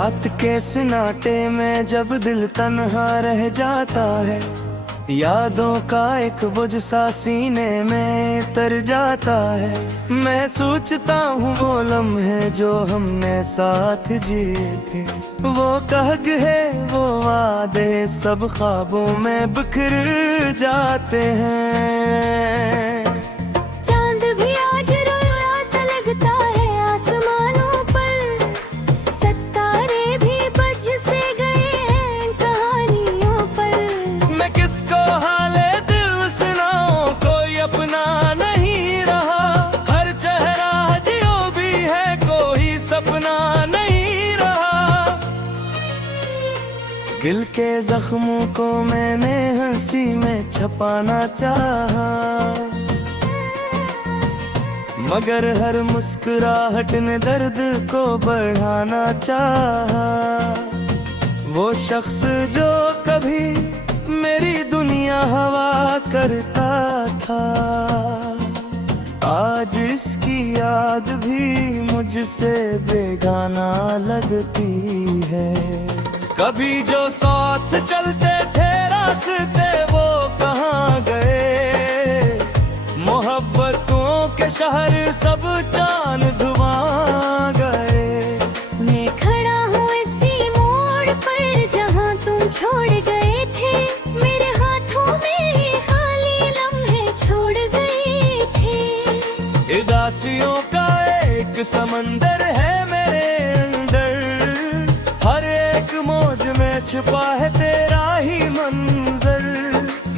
रात के सन्नाटे में जब दिल तन्हा रह जाता है, यादों का एक बोझ सा सीने में तर जाता है। मैं सोचता हूँ वो लम्हे जो हमने साथ जिए थे, वो कहक है वो वादे सब ख्वाबों में बिखर जाते हैं। चांद भी आज रोया सा लगता है आसमानों पर, सितारे भी बज से गए हैं कहानियों पर। मैं किसको हाले दिल सुनाऊं, कोई अपना नहीं रहा। हर चेहरा जियो भी है, कोई सपना नहीं रहा। दिल के जख्मों को मैंने हंसी में छुपाना चाहा, मगर हर मुस्कुराहट ने दर्द को बढ़ाना चाहा। वो शख्स जो कभी मेरी दुनिया हवा करता था, आज इसकी याद भी मुझसे बेगाना लगती है। कभी जो साथ चलते थे रास्ते वो कहाँ गए, मोहब्बतों के शहर सब चांद धुआं गए। मैं खड़ा हूँ इसी मोड़ पर जहाँ तुम छोड़ गए थे, मेरे हाथों में ये खाली लम्हे छोड़ गए थे। उदासियों का एक समंदर है मेरे अंदर, हर एक मौज में छुपा है तेरा ही मंजर।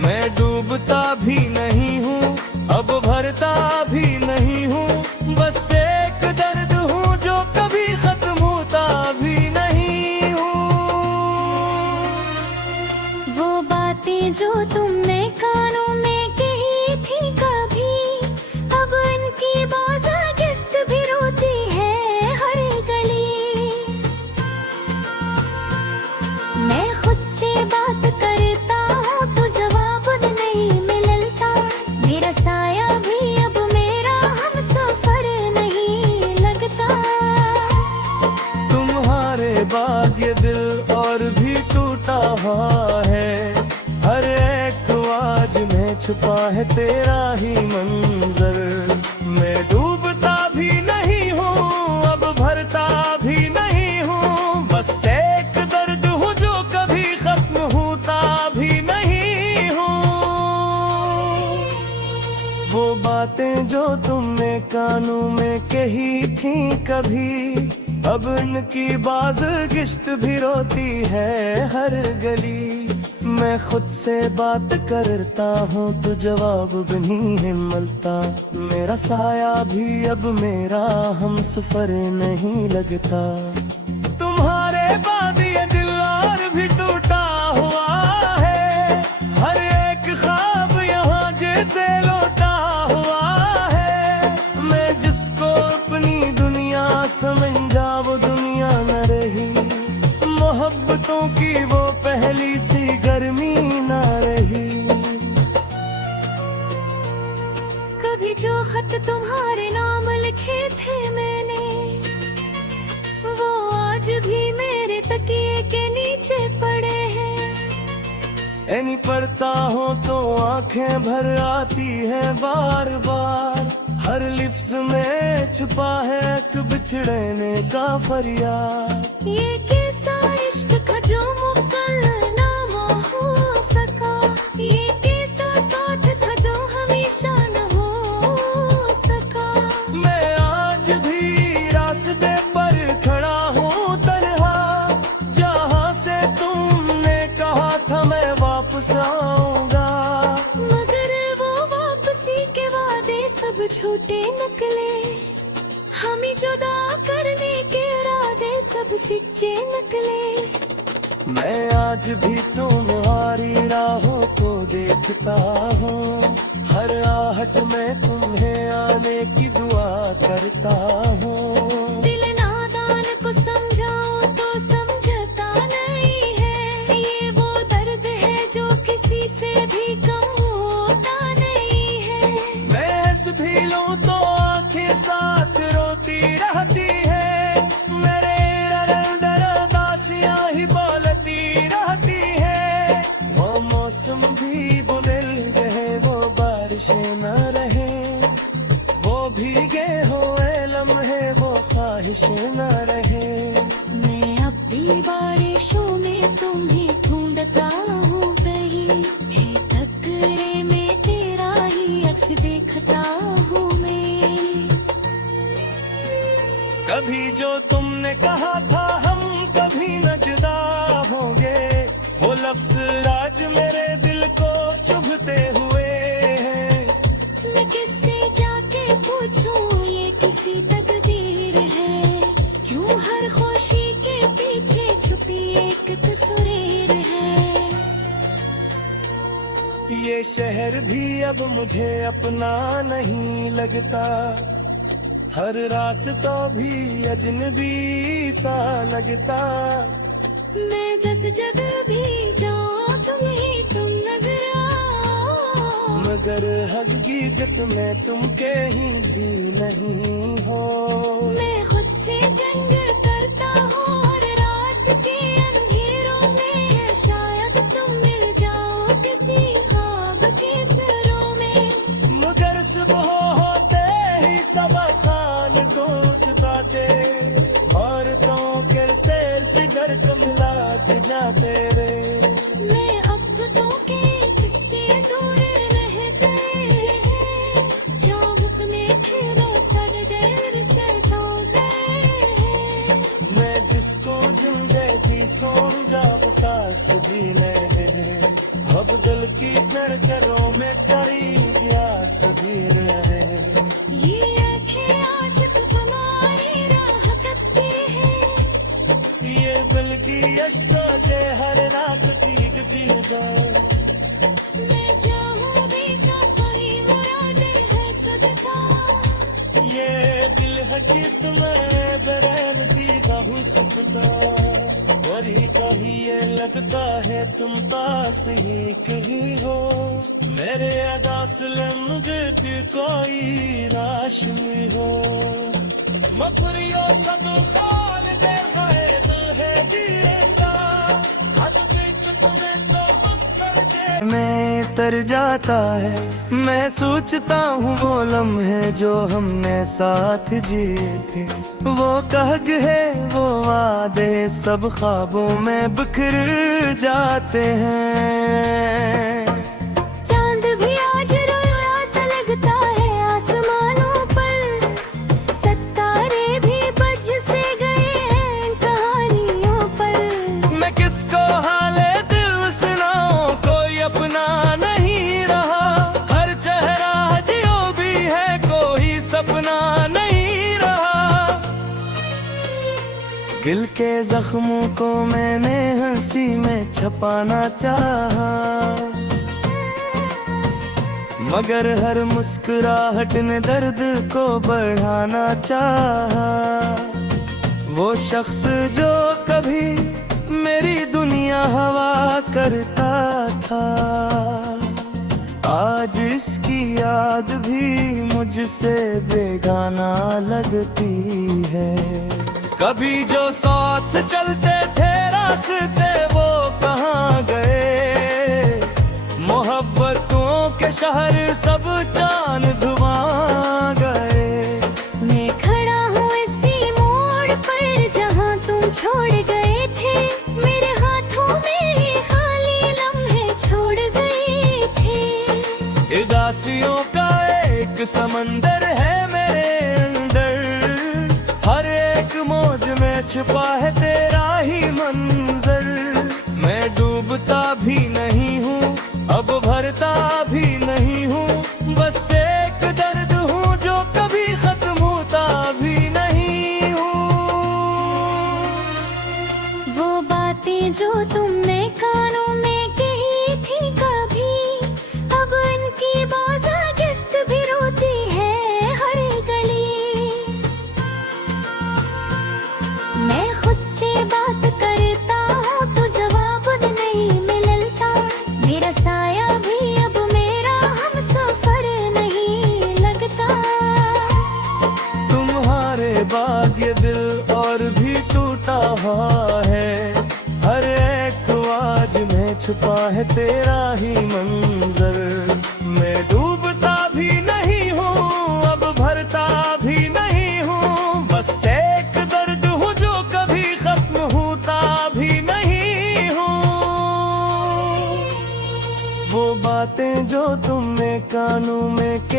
मैं डूबता भी नहीं हूँ, अब भरता भी नहीं हूँ, बस एक दर्द हूँ जो कभी खत्म होता भी नहीं हूँ। वो बातें जो तुमने कानों में कही थी कभी, अब उनकी बाज़ागिश्त भी रोती है हर गली। मैं खुद से बात करता हूँ तो जवाब नहीं मिलता, मेरा साया भी अब मेरा हम सफर नहीं लगता। तुम्हारे बाद ये दिल और भी टूटा हुआ है, हर एक आवाज में छुपा है तेरा ही मंजर। मैं डूबता भी नहीं हूँ, अब भरता भी नहीं हूँ, बस एक दर्द हूँ जो कभी खत्म होता भी नहीं हूँ। वो बातें जो तुमने कानों में कही थी कभी, अब उनकी बाज़गिश्त भी रोती है हर गली। मैं खुद से बात करता हूँ तो जवाब भी नहीं मिलता, मेरा साया भी अब मेरा हम सफर नहीं लगता। तुम्हारे बाद ये दिल और भी टूटा हुआ है, हर एक ख्वाब यहाँ जैसे लौटा हुआ है। मैं जिसको अपनी दुनिया समझा वो दुनिया न रही, मोहब्बतों की वो पहली सी गर्मी न रही। कभी जो खत तुम्हारे नाम लिखे थे मैंने, वो आज भी मेरे तकिए के नीचे पड़े हैं। ऐनी पढ़ता हो तो आंखें भर आती है बार बार, हर लिफ्ज में छुपा है एक बिछड़ने का फरियाद। ये कैसा इश्क था जो मुकम्मल ना हो सका, ये कैसा साथ था जो हमेशा न हो सका। मैं आज भी रास्ते पर खड़ा हूँ तन्हा, जहाँ से तुमने कहा था मैं वापस आऊंगा, मगर वो वापसी के वादे सब झूठे निकले। हमें जुदा करने के इरादे सब सच्चे निकले। मैं आज भी तुम्हारी राहों को देखता हूँ, हर आहट में तुम्हें आने की दुआ करता हूँ। दिल नादान को समझाओ तो समझता नहीं है, ये वो दर्द है जो किसी से भी कम होता नहीं है। मैं हंस भी लूं तो आंखें साथ रोती रहती है, मेरे दर्द रहे, वो भीगे हुए लम्हे वो ख्वाहिश न रहे। मैं अब भी बारिशों में तुम्हें ढूंढता हूँ कहीं, हे टकरे में तेरा ही अक्स देखता हूँ मैं। कभी जो तुमने कहा था हम कभी न जुदा होंगे, वो लफ्ज आज मेरे दिल को चुभते हुए हैं। मैं किससे जाके पूछूं ये किसी तकदीर है, क्यों हर खुशी के पीछे छुपी एक तस्वीर है। ये शहर भी अब मुझे अपना नहीं लगता, हर रास्ता भी अजनबी सा लगता। मैं जिस जगह भी जाऊं तुम नजर आओ, मगर हकीकत में तुम कहीं भी नहीं हो। मैं खुद से जंग करता हूँ हर रात के अंधेरों में, शायद तुम मिल जाओ किसी ख्वाब के सरों में। मगर सुबह होते ही सब खान गोच बाते, मारतों के शेर से घर को मिला के जाते रे। मैं अब तो के किससे दूर रह गए हैं, जो हुक्म खिलो सर देर से धो गए हैं। मैं जिसको जिंदगी समझा सांस भी नहीं, अब दिल की धड़कनों में करी आस भी रहे। ये आँखें आज तुम्हारी राह करती हैं, ये दिल की अश्कों से हर रात भीगती है। मैं जाऊँ भी तो कोई मुरादे है सदका। ये दिल है कि तुम्हें बरैन की बहु सकता, वही कहीं ये लगता है तुम पास ही कहीं हो। मेरे अदासल मुझे कोई राशि हो, मकुरियो सब खाल दे गए दिल है दीदा, हद बीत तुम्हें तो मस्कर दे में तर जाता है। मैं सोचता हूँ वो लम्हे जो हमने साथ जिए थे, वो कहग है वो वादे सब ख्वाबों में बिखर जाते हैं। चांद भी आज रोया सा लगता है आसमानों पर, सितारे भी बज से गए हैं कहानियों पर। मैं किसको हाले दिल सुनाऊं, कोई अपना नहीं रहा, हर चेहरा जियो भी है कोई सपना नहीं रहा। दिल के जख्मों को मैंने हंसी में छपाना चाहा, मगर हर मुस्कुराहट ने दर्द को बढ़ाना चाहा। वो शख्स जो कभी मेरी दुनिया हवा करता था, आज इसकी याद भी मुझसे बेगाना लगती है। कभी जो साथ चलते थे रास्ते वो कहाँ गए, मोहब्बतों के शहर सब चांद धुआं गए। मैं खड़ा हूँ इसी मोड़ पर जहाँ तुम छोड़ गए थे, मेरे हाथों में ये खाली लम्हे छोड़ गए थे। उदासियों का एक समंदर है मेरे अंदर, हर एक मौज में छुपा है तेरा ही मंजर। मैं डूबता भी नहीं हूँ अब भरता भी नहीं हूँ, बस एक दर्द हूँ जो कभी खत्म होता भी नहीं हूँ। वो बातें जो तुमने कानों में कही थी कभी, अब उनकी बाज़ागिश्त भी रोती है हर गली। मैं खुद से बात करता हूँ तो जवाब नहीं मिलता, मेरा साया भी अब मेरा हम सफर नहीं लगता। तुम्हारे बाद ये दिल और भी टूटा हुआ है, हर एक आवाज में छुपा है तेरा ही मंजर। मैं डूबता भी नहीं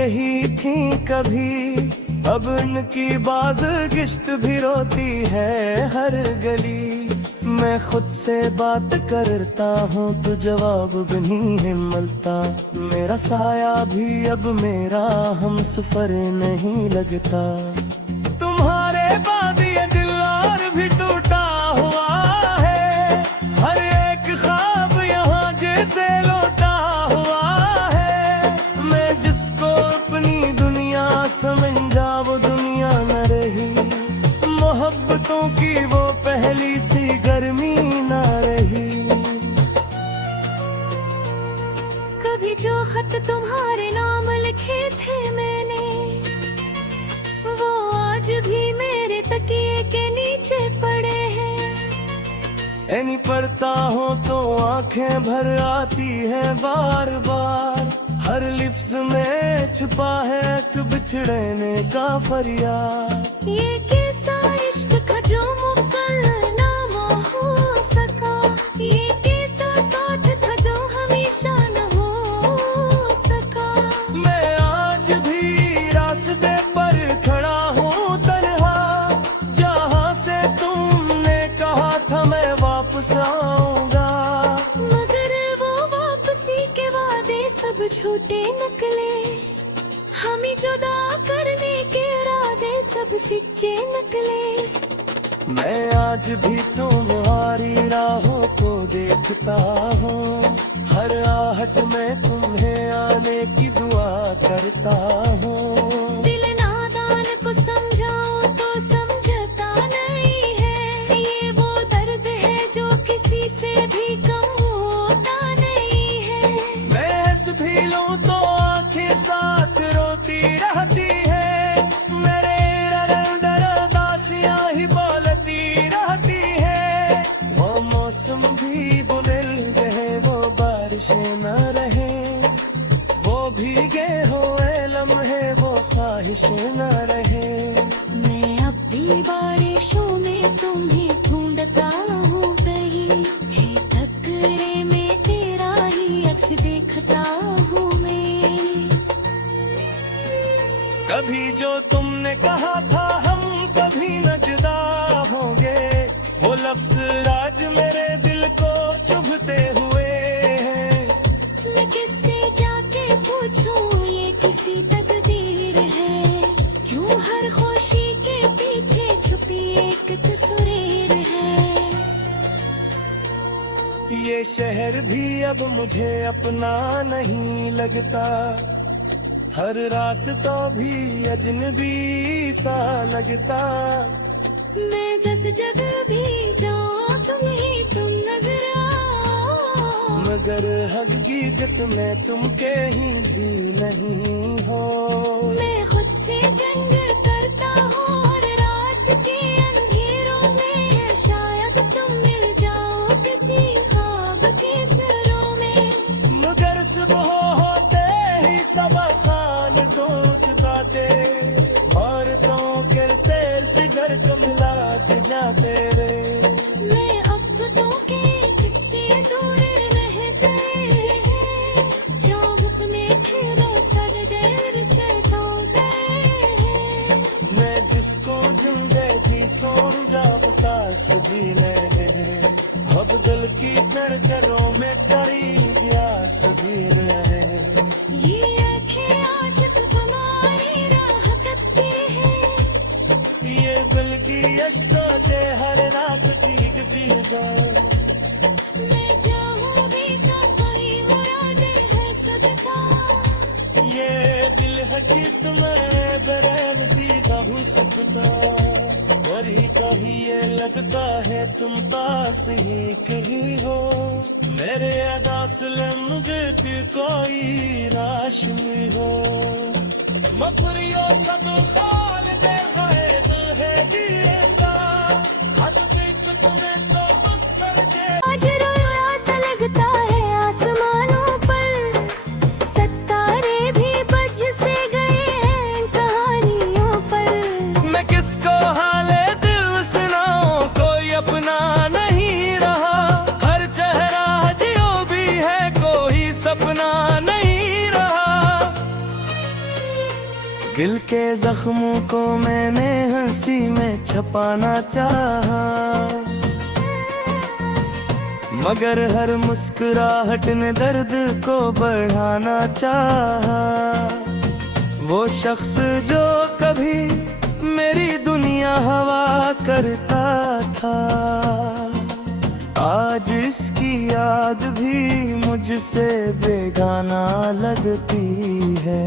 यही थी कभी, अब उनकी बाज़गिश्त भी रोती है हर गली। मैं खुद से बात करता हूँ तो जवाब भी नहीं है मिलता, मेरा साया भी अब मेरा हमसफर नहीं लगता। तुम्हारे बाद ये दिल और भी टूटा हुआ है, हर एक ख्वाब यहाँ जैसे लौटा हुआ है। मैं जिसको अपनी दुनिया समझा वो दुनिया न रही, मोहब्बतों की वो पहली सी गर्मी न रही। कभी जो खत तुम्हारे नाम लिखे थे मैंने, वो आज भी मेरे तकिए के नीचे पड़े हैं। नहीं पढ़ता हो तो आंखें भर आती है बार बार, हर लिफ्ज में छुपा है एक बिछड़ने का फरियाद। ये कैसा इश्क था जो मुकम्मल ना हो सका, ये कैसा साथ था जो हमेशा न हो सका। मैं आज भी रास्ते पर खड़ा हूँ तन्हा, जहाँ से तुमने कहा था मैं वापस आऊंगा। मगर वो वापसी के वादे सब झूठे निकले, हमें जुदा करने के इरादे सब सच्चे निकले। मैं आज भी तुम्हारी राहों को देखता हूँ, हर आहट में तुम्हें आने की दुआ करता हूँ। दिल नादान को समझाओ तो समझता नहीं है, ये वो दर्द है जो किसी से भी कम होता नहीं है। मैं हंस भी लूं तो आंखें साथ रोती रहती है, मेरे दासियां ही बोलती रहती है। वो मौसम भी बुदिल रहे, वो बारिशें न रहे, वो भीगे हुए लम्हे वो ख्वाहिशें न रहे। मैं अब भी बारिशों में तुम्हें ढूंढता हूँ कहीं, हे टकरे में तेरा ही अक्स देखता हूँ मैं। कभी जो तुमने कहा था हम कभी न जुदा होंगे, वो लफ्ज आज मेरे दिल को चुभते हुए हैं। मैं किससे जाके पूछूं ये किसी तकदीर है, क्यों हर खुशी के पीछे छुपी एक तस्वीर है। ये शहर भी अब मुझे अपना नहीं लगता, हर रास्ता भी अजनबी सा लगता। मैं जिस जगह भी जाऊं तुम नजर आओ, मगर हकीकत में तुम कहीं भी नहीं हो। मैं खुद से जंग करता हूँ हर रात के अंधेरों में, शायद तुम मिल जाओ किसी ख्वाब के सरों में। मगर सुबह होते ही सब खान दूत दाते, मारता हूँ कर शेर से घर को मिला के जाते रे। मैं अब तो के किससे दूर रह गए हैं, जो अपने खेलों सर देर से धो गए हैं। मैं जिसको जिंदगी समझा बसास भी रहे, अब दिल की धड़कनों में करी ग्यास भी रहे। ये आँखें आज तुम्हारी राह करती हैं, ये दिल की अश्कों से हर रात की गती जाए। मैं जाऊँ भी कहीं मुरादे है सदका। ये दिल है कि तुम्हें बरैनती कहूँ सकता, वही कहीं ये लगता है तुम पास ही कहीं हो। मेरे अदासले मुझे भी कोई राशनी हो, मकुरियो सब खाल दे गए तो है जिंदा, हद बीत तुम्हें तो मस्तर दे। आज रोया सा लगता है आसमानों पर, सितारे भी बज से गए हैं कहानियों पर। मैं किसको हाले दिल सुनाऊं, कोई अपना नहीं रहा, हर चेहरा जियो भी है कोई सपना नहीं रहा। दिल के जख्मों को मैंने हंसी में छुपाना चाहा, मगर हर मुस्कुराहट ने दर्द को बढ़ाना चाहा। वो शख्स जो कभी मेरी दुनिया हवा करता था, आज इसकी याद भी मुझसे बेगाना लगती है।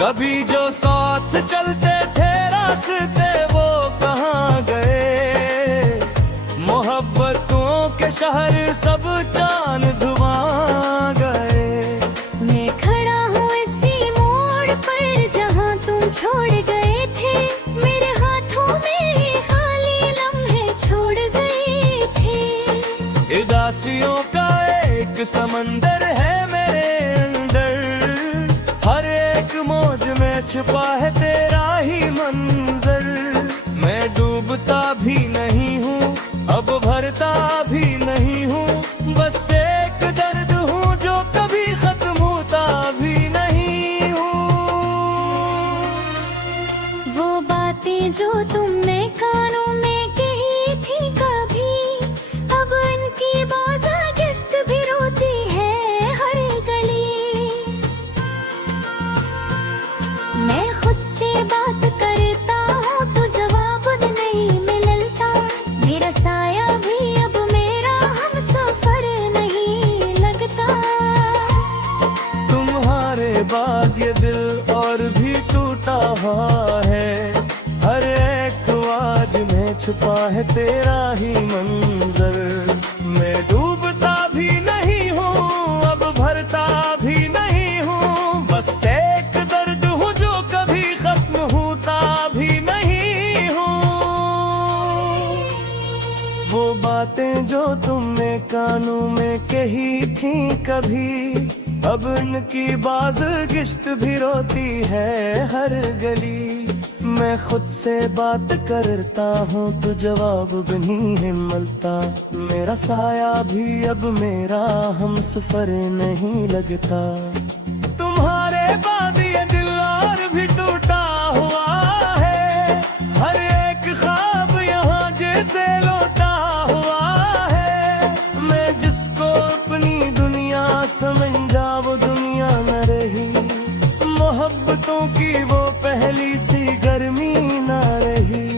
कभी जो साथ चलते थे रास्ते वो कहाँ गए, मोहब्बतों के शहर सब चांद धुआं गए। मैं खड़ा हूँ इसी मोड़ पर जहाँ तुम छोड़ गए थे, मेरे हाथों में ये खाली लम्हे छोड़ गए थे। उदासियों का एक समंदर है मेरे अंदर, हर एक मौज में छुपा है तेरा ही मंजर। मैं डूबता भी नहीं हूँ, अब भरता भी नहीं हूँ, बस एक दर्द हूँ जो कभी खत्म होता भी नहीं हूँ। वो बातें जो तुमने कानों में कही थी कभी, अब उनकी बाज़ागिश्त भी रोती है हर गली। मैं खुद से बात करता हूँ तो जवाब नहीं मिलता, मेरा साया भी अब मेरा हमसफर नहीं लगता। तुम्हारे बाद ये दिल और भी टूटा हुआ है, हर एक आवाज में छुपा है तेरा ही मंजर। मैं डूबता भी नहीं हूँ, अब भरता भी नहीं हूँ, बस एक दर्द हूँ जो कभी खत्म होता भी नहीं हूँ। वो बातें जो तुमने कानों में कही थी कभी, अब उनकी बाज़गिश्त भी रोती है हर गली। मैं खुद से बात करता हूँ तो जवाब भी नहीं मिलता, मेरा साया भी अब मेरा हमसफर नहीं लगता। तुम्हारे बाद ये दिल और भी टूटा हुआ है, हर एक ख्वाब यहाँ जैसे लौटा हुआ है। मैं जिसको अपनी दुनिया समझा वो दुनिया न रही, मोहब्बतों की वो पहली सी गर्मी न रही।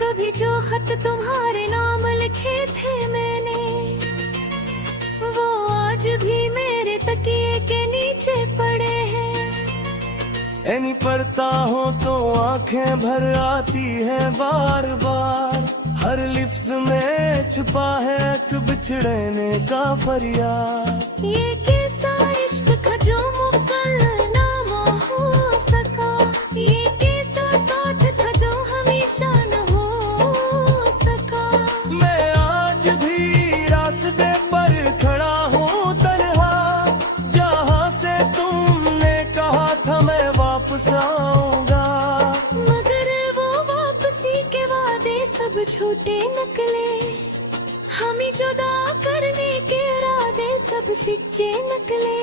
कभी जो खत तुम्हारे नाम लिखे थे मैंने, वो आज भी मेरे तकिए के नीचे पड़े हैं। ऐनी पढ़ता हो तो आंखें भर आती है बार बार, हर लिफ्ज में छुपा है एक बिछड़ने का फरियाद। ये कैसा इश्क था जो मुकम्मल ना हो सका, ये कैसा साथ था जो हमेशा न हो सका। मैं आज भी रास्ते पर खड़ा हूँ तन्हा, जहाँ से तुमने कहा था मैं वापस आऊंगा, मगर वो वापसी के वादे सब झूठे निकले। हमें जुदा करने के इरादे सब सच्चे निकले।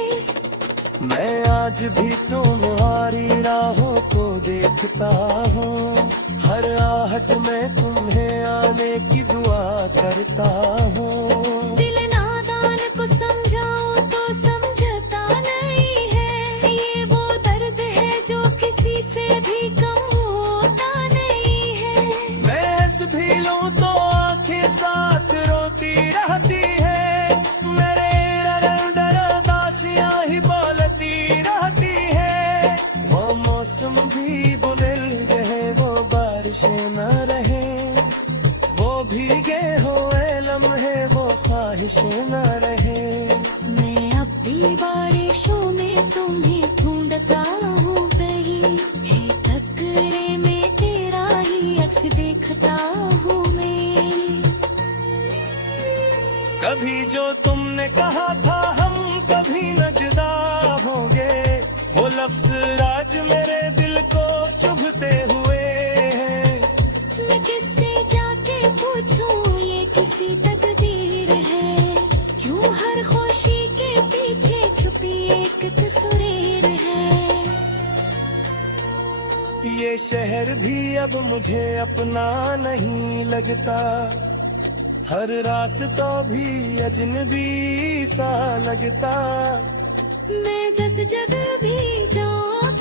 मैं आज भी तुम्हारी राहों को देखता हूँ, हर आहट में तुम्हें आने की दुआ करता हूँ। दिल नादान को समझाओ तो समझता नहीं है, ये वो दर्द है जो किसी से भी कम होता नहीं है। मैं हंस भी लूं तो आंखें साथ रोती रहती है, मेरे अंदर उदासियां ही बोलती रहती है। वो मौसम भी बुदिल रहे, वो बारिशें न रहे, वो भीगे हुए लम्हे वो ख्वाहिशें न रहे। मैं अब भी बारिशों में तुम्हें ढूंढता हूँ कहीं, हे टकरे में तेरा ही अक्स देखता हूँ मैं। कभी जो तुमने कहा था हम कभी न जुदा होंगे, वो लफ्ज आज मेरे दिल को चुभते हुए हैं। मैं किससे जाके पूछूं ये किसी तकदीर है, क्यों हर खुशी के पीछे छुपी एक तस्वीर ये शहर भी अब मुझे अपना नहीं लगता, हर रास्ता भी अजनबी सा लगता। मैं जिस जगह भी जाऊं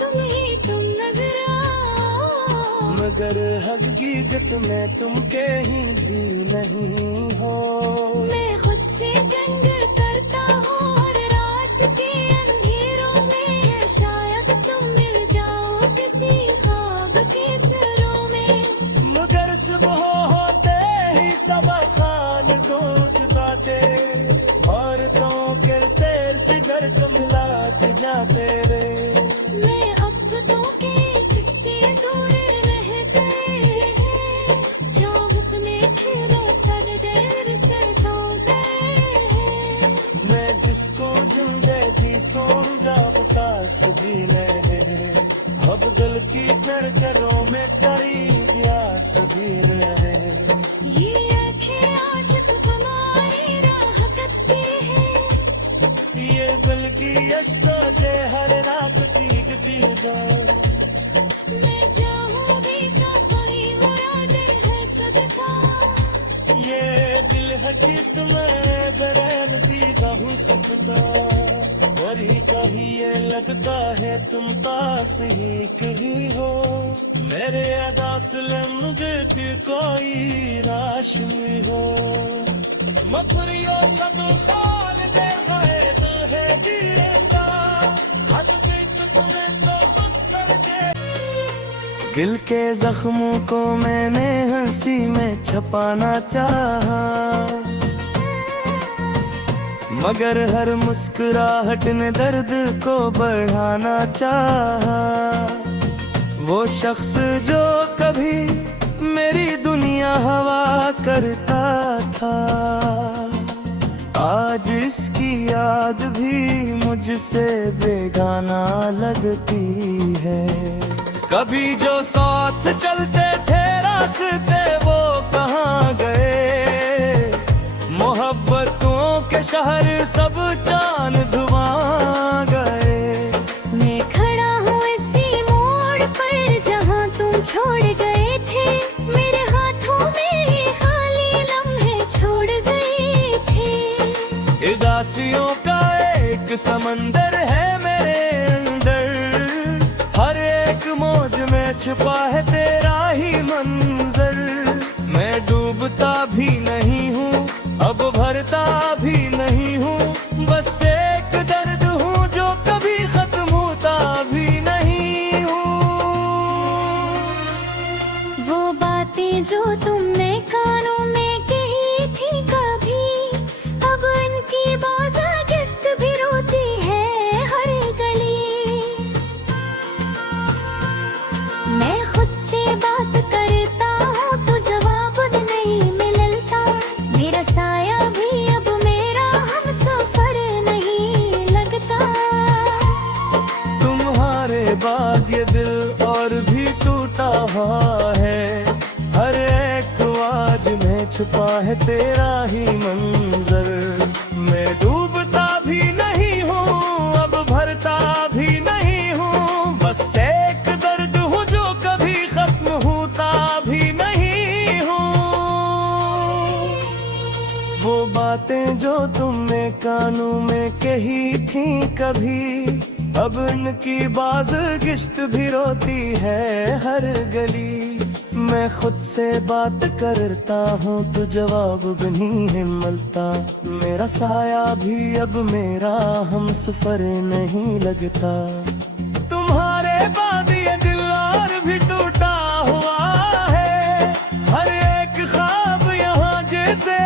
तुम नजर आओ, मगर हकीकत में तुम कहीं भी नहीं हो। मैं खुद से जंग करता हूँ हर रात के अंधेरों में, शायद तुम मिल जाओ किसी ख्वाब के सरों में। मगर सुबह होते ही सब खान को चुकाते, मारतों के सैर से घर को मिलाते जाते रे। मैं अब तो के किससे दूर रह गए हैं, जो अपने खिलों सन देर से धो गए हैं। मैं जिसको जिंदगी समझा बसास भी रहे, अब दिल की धड़कनों में करी प्यास भी रहे। ये आँखें आज तुम्हारी राह करती हैं, ये दिल की अश्कों से हर रात की गीता। मैं जाऊंगी तो कोई मुरादे है सदका। ये दिल है कि तुम्हें बरैन की बहु सकता, वही कहीं ये लगता है तुम पास ही कहीं हो। मेरे अदासल मुझे की कोई राशि हो, मकुरियो सब खाल दे गए तो है दिलेगा, हद बीत तुम्हें तो मस्कर दे। दिल के जख्मों को मैंने हंसी में छुपाना चाहा, मगर हर मुस्कुराहट ने दर्द को बढ़ाना चाहा। वो शख्स जो कभी मेरी दुनिया हवा करता था, आज इसकी याद भी मुझसे बेगाना लगती है। कभी जो साथ चलते थे रास्ते वो कहाँ गए, मोहब्बतों के शहर सब चांद धुआं गए। मैं खड़ा हूँ इसी मोड़ पर जहाँ तुम छोड़ गए थे, मेरे हाथों में ये खाली लम्हे छोड़ गए थे। उदासियों का एक समंदर है मेरे अंदर, हर एक मौज में छुपा है तेरा ही मंजर। मैं डूबता भी नहीं हूँ अब भरता भी नहीं हूँ, बस एक दर्द हूँ जो कभी खत्म होता भी नहीं हूँ। वो बातें जो तुमने कानों में कही थी कभी, अब उनकी बाज़ागिश्त भी रोती है हर गली। मैं खुद से बात करता हूँ तो जवाब नहीं मिलता, मेरा साया भी अब मेरा हम सफर नहीं लगता। तुम्हारे बाद ये दिल और भी टूटा हुआ है, हर एक आवाज में छुपा है तेरा ही मंजर। मैं डूबता भी नहीं हूँ अब भरता भी नहीं हूँ, बस एक दर्द हूँ जो कभी खत्म होता भी नहीं हूँ। वो बातें जो तुमने कानों में कही थी कभी, अब उनकी बाज़गिश्त भी रोती है हर गली। मैं खुद से बात करता हूँ तो जवाब भी नहीं मिलता, मेरा साया भी अब मेरा हम सफर नहीं लगता। तुम्हारे बाद ये दिल और भी टूटा हुआ है, हर एक ख्वाब यहाँ जैसे